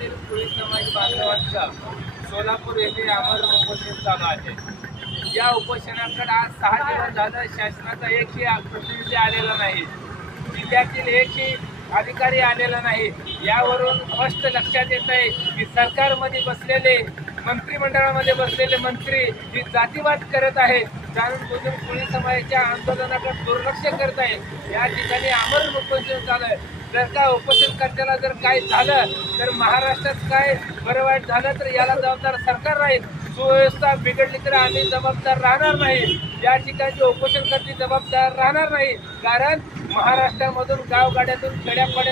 जिल्ह्यातील कोळी समाज बांधवांचा सोलापूर येथे आमरण उपोषण चालू आहे। या उपोषणाकडे आज 6 दिवस झालं शासनाचा एकही प्रतिनिधी आलेला नाही, जिल्ह्यातील एकही अधिकारी आलेला नाही। यावरून स्पष्ट लक्षात येत आहे की सरकारमध्ये बसलेले, मंत्रिमंडळामध्ये बसलेले मंत्री ही जातीवाद करत आहेत, जाणून बुजून कोळी समाजाच्या आंदोलनाकडे दुर्लक्ष करत आहेत। या ठिकाणी आमरण उपोषण चालू आहे। जर का उपोषणकर्त्याला जर काय झालं तर महाराष्ट्रात काय बरं वाईट झालं तर याला जबाबदार सरकार राहील, सुव्यवस्था बिघडली तर आम्ही जबाबदार राहणार नाही। या ठिकाणी उपोषणकर्ते जबाबदार राहणार नाही, कारण महाराष्ट्रामधून गावगाड्यातून खेड्यापाड्यातून